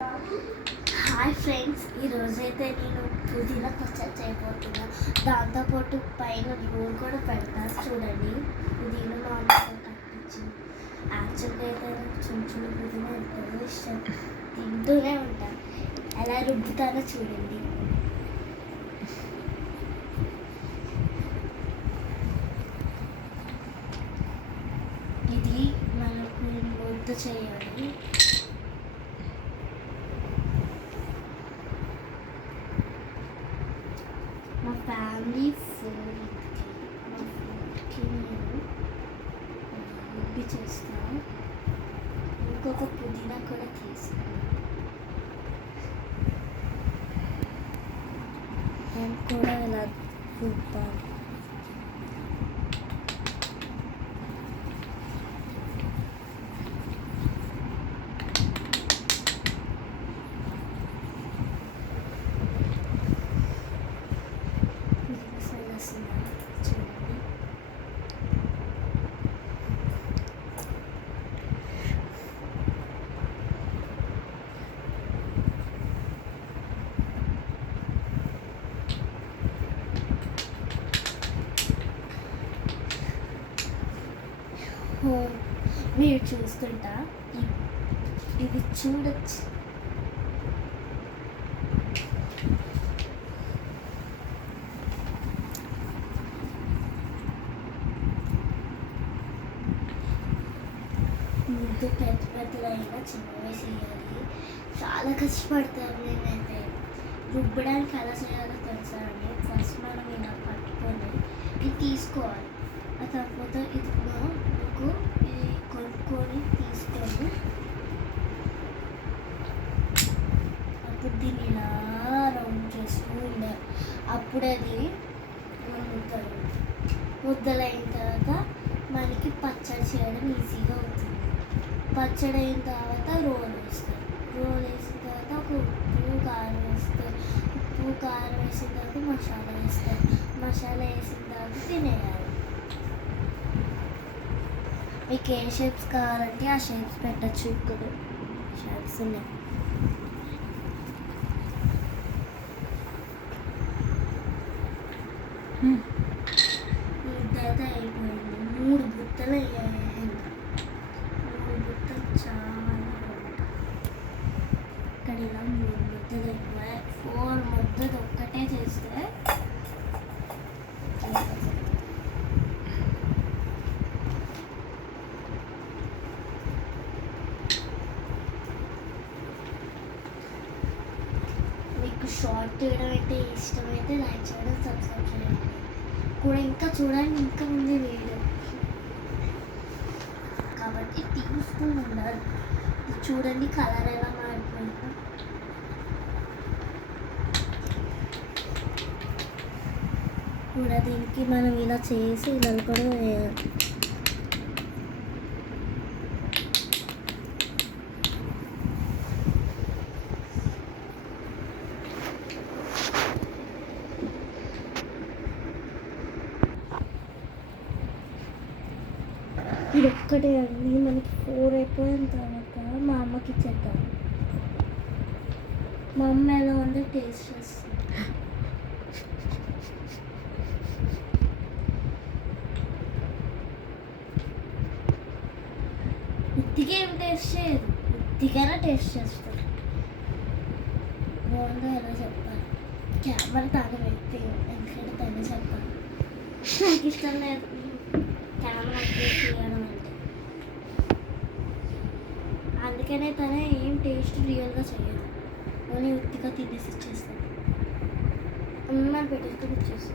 Hi friends, ఈరోజైతే నేను పుదీనా పచ్చడి చేయబోతున్నా. దాంతోపాటు పైన రోల్ కూడా పెడతాను. చూడండి, పుదీనా మామిడితో కట్టించి. యాక్చువల్గా అయితే నాకు చిన్న పుదీనా ఎంతో ఇష్టం, తింటూనే ఉంటాను. ఎలా రుబ్బుతానో చూడండి. ఇది మనకు ముద్ద చేయాలి. మా ఫ్యామిలీ ఫుడ్కి నేను రుబ్బి చేస్తాను. ఇంకొక పుదీనా కూడా తీసుకున్నాను. నేను కూడా ఇలా రుబ్బాను. మీరు చూస్తుంటా ఇది చూడొచ్చు. ముద్దు పెద్దదైనా చిన్న వయసు వేయాలి. చాలా కష్టపడతాం మేమైతే. రుబ్బడానికి ఎలా చేయాలో తెలుసా అండి? ఫస్ట్ మనం ఇలా పట్టుకొని ఇది తీసుకోవాలి. ఆ తర్వాత ఇది మీకు ఇది కొనుక్కొని తీసుకొని అప్పుడు దీన్ని ఇలా రౌండ్ చేస్తూ ఉండాలి. అప్పుడు అది ముద్దలైన తర్వాత మనకి పచ్చడి చేయడం ఈజీగా అవుతుంది. పచ్చడి అయిన తర్వాత రోల్ వేస్తారు. రోల్ వేసిన తర్వాత ఒక ఉప్పు కారం వేస్తారు. ఉప్పు కారం వేసిన తర్వాత మసాలా వేస్తారు. మసాలా వేసిన తర్వాత తినేయాలి. మీకు ఏ షేప్స్ కావాలంటే ఆ షేప్స్ పెట్టచ్చు. ఇక్కడ షేప్స్ ఉన్నాయి. ముద్దైతే అయిపోయింది. 3 బుట్టలు అయ్యాయి. ఇంకా 3 బుట్టలు చాలా ఇక్కడ ఇలా 3 ముద్దలు అయిపోయాయి. 4 ముద్దలు ఒక్కటే చేస్తే మీకు షార్ట్ చేయడం అంటే ఇష్టమైతే లైక్ చేయడం, సబ్స్క్రైబ్ చేయండి కూడా. ఇంకా చూడండి, ఇంకా ఉంది వీడియో కాబట్టి తీస్తూ ఉండాలి. చూడండి కలర్ ఎలా మారిపోయిందో. కూడా దీనికి మనం ఇలా చేసి ఇలా కూడా వేయాలి. ఇది ఒక్కటే అండి. మనకి 4 అయిపోయిన తర్వాత మా అమ్మకి ఇచ్చేద్దాం. మా అమ్మ ఎలా ఉందో టేస్ట్ చేస్తుంది. ఉత్తిగా ఏం టేస్ట్ చేయదు, ఉత్తిగానే టేస్ట్ చేస్తుంది. బాగుందో ఎలా చెప్పాలి? కెమెరా తాను వ్యక్తి, ఎందుకంటే తనే చెప్పాలి. నాకు ఇష్టం లేదు కెమెరా తీయడం అంటే. అందుకనే తనే ఏం టేస్ట్ రియల్గా చేయదు, ఓన్లీ ఉత్తిగా తినేసి ఇచ్చేస్తాను. అమ్మ పెట్టేసుకొని ఇచ్చేస్తాను.